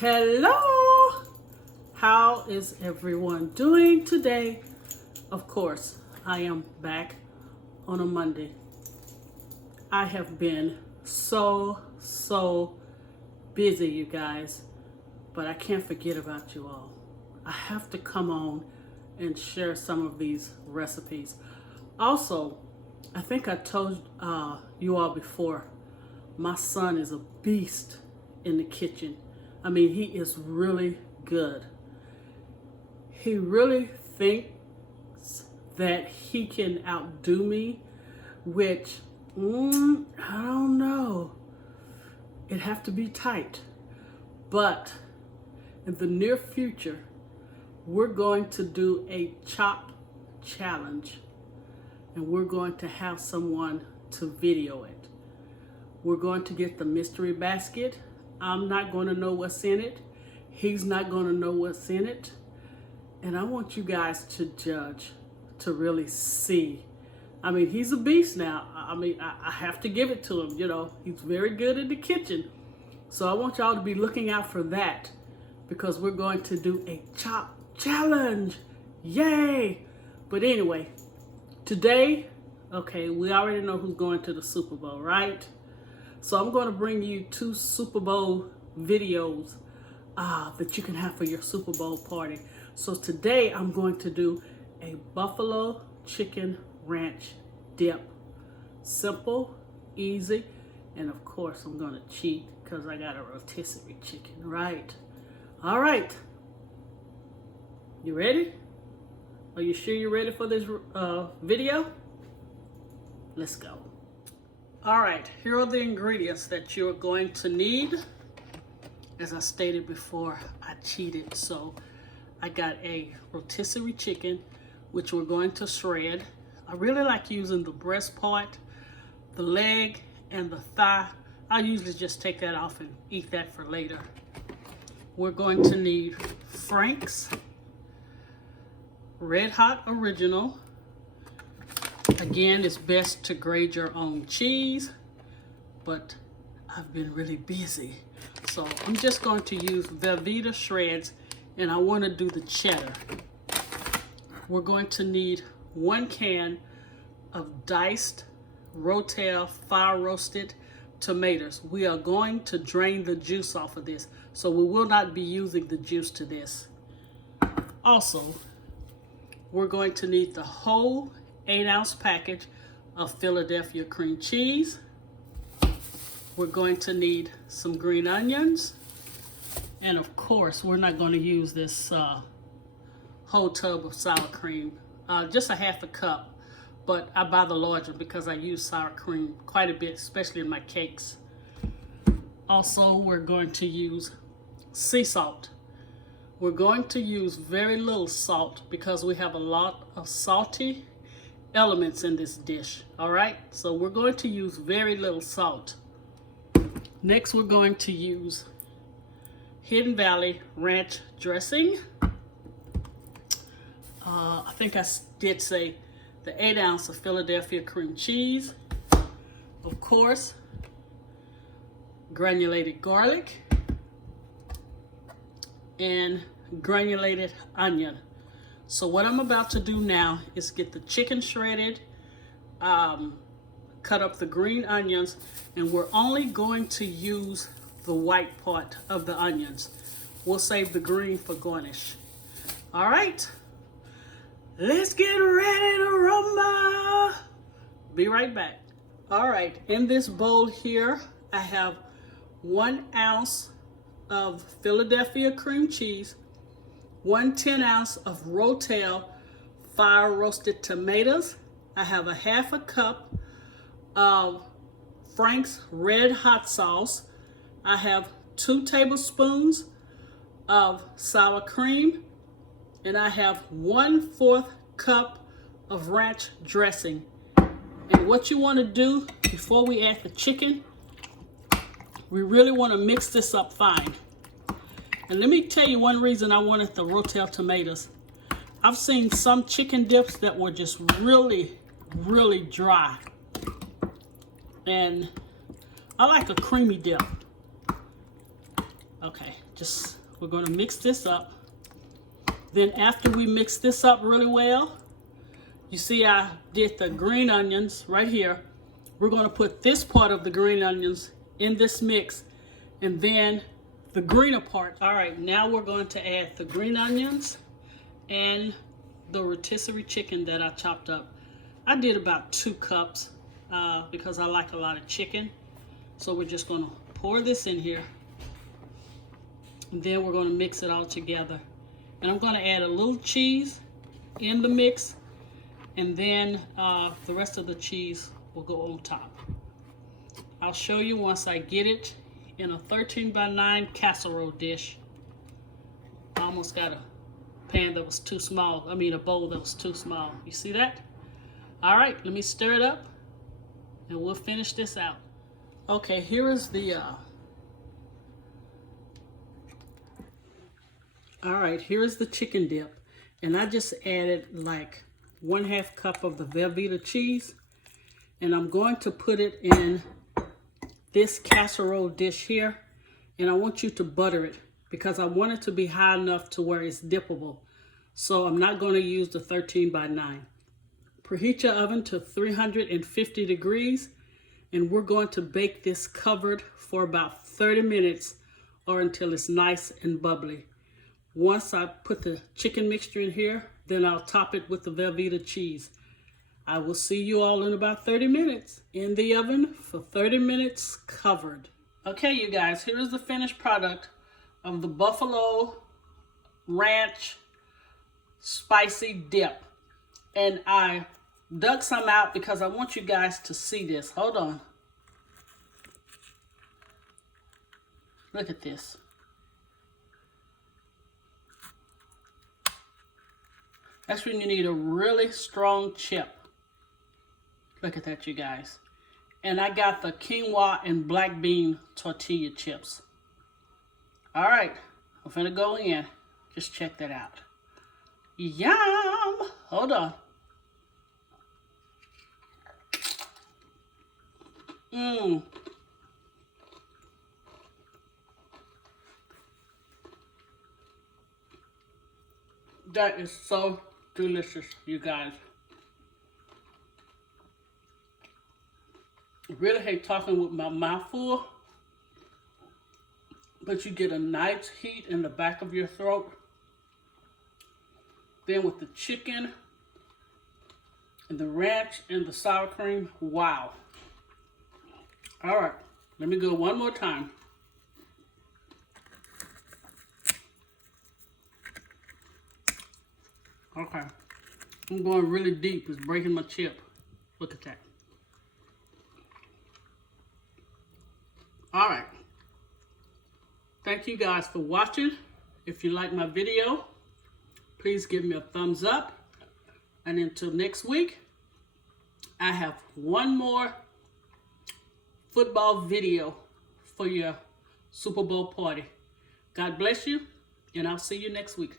Hello! How is everyone doing today? Of course, I am back on a Monday. I have been so busy, you guys, but I can't forget about you all. I have to come on and share some of these recipes. Also, I think I told you all before, my son is a beast in the kitchen. I mean, he is really good. He really thinks that he can outdo me, which, I don't know. It'd have to be tight. But in the near future, we're going to do a chop challenge. And we're going to have someone to video it. We're going to get the mystery basket. I'm not going to know what's in it. He's not going to know what's in it. And I want you guys to judge, to really see. I mean, he's a beast now. I mean, I have to give it to him. You know, he's very good in the kitchen. So I want y'all to be looking out for that, because we're going to do a chop challenge. Yay! But anyway, today, okay, we already know who's going to the Super Bowl, right? So I'm going to bring you 2 Super Bowl videos that you can have for your Super Bowl party. So today I'm going to do a buffalo chicken ranch dip. Simple, easy, and of course I'm going to cheat because I got a rotisserie chicken, right? All right. You ready? Are you sure you're ready for this video? Let's go. All right, here are the ingredients that you're going to need. As I stated before, I cheated. So I got a rotisserie chicken, which we're going to shred. I really like using the breast part, the leg, and the thigh. I usually just take that off and eat that for later. We're going to need Frank's Red Hot Original. Again, it's best to grade your own cheese, but I've been really busy. So I'm just going to use Velveeta shreds, and I want to do the cheddar. We're going to need 1 can of diced Rotel fire roasted tomatoes. We are going to drain the juice off of this, so we will not be using the juice to this. Also, we're going to need the whole 8-ounce package of Philadelphia cream cheese. We're going to need some green onions. And of course, we're not going to use this whole tub of sour cream. Just a half a cup. But I buy the large one because I use sour cream quite a bit, especially in my cakes. Also, we're going to use sea salt. We're going to use very little salt because we have a lot of salty elements in this dish. All right, so we're going to use very little salt. Next, we're going to use Hidden Valley ranch dressing. I think I did say the 8-ounce of Philadelphia cream cheese. Of course, granulated garlic and granulated onion. So what I'm about to do now is get the chicken shredded, cut up the green onions, and we're only going to use the white part of the onions. We'll save the green for garnish. All right, let's get ready to rumble. Be right back. All right, in this bowl here, I have 1 ounce of Philadelphia cream cheese, 1 10-ounce of Rotel fire roasted tomatoes. I have a half a cup of Frank's Red Hot sauce. I have 2 tablespoons of sour cream, and I have 1/4 cup of ranch dressing. And what you want to do before we add the chicken, we really want to mix this up fine. And let me tell you one reason I wanted the Rotel tomatoes. I've seen some chicken dips that were just really dry. And I like a creamy dip. Okay, We're gonna mix this up. Then after we mix this up really well, you see I did the green onions right here. We're gonna put this part of the green onions in this mix and then the greener part. All right, now we're going to add the green onions and the rotisserie chicken that I chopped up. I did about 2 cups because I like a lot of chicken. So we're just gonna pour this in here. And then we're gonna mix it all together. And I'm gonna add a little cheese in the mix, and then the rest of the cheese will go on top. I'll show you once I get it in a 13x9 casserole dish. I almost got a pan that was too small. I mean a bowl that was too small. You see that? All right, let me stir it up and we'll finish this out. Okay, here is the all right, here is the chicken dip, and I just added like 1/2 cup of the Velveeta cheese, and I'm going to put it in this casserole dish here, and I want you to butter it because I want it to be high enough to where it's dippable. So I'm not going to use the 13x9. Preheat your oven to 350 degrees, and we're going to bake this covered for about 30 minutes or until it's nice and bubbly. Once I put the chicken mixture in here, then I'll top it with the Velveeta cheese. I will see you all in about 30 minutes in the oven for 30 minutes covered. Okay, you guys, here is the finished product of the buffalo ranch spicy dip. And I dug some out because I want you guys to see this. Hold on. Look at this. That's when you need a really strong chip. Look at that, you guys. And I got the quinoa and black bean tortilla chips. All right, I'm finna go in. Just check that out. Yum! Hold on. Mmm. That is so delicious, you guys. I really hate talking with my mouth full, but you get a nice heat in the back of your throat. Then with the chicken and the ranch and the sour cream, wow. All right, let me go one more time. Okay, I'm going really deep. It's breaking my chip. Look at that. All right. Thank you guys for watching. If you like my video, please give me a thumbs up. And until next week, I have one more football video for your Super Bowl party. God bless you, and I'll see you next week.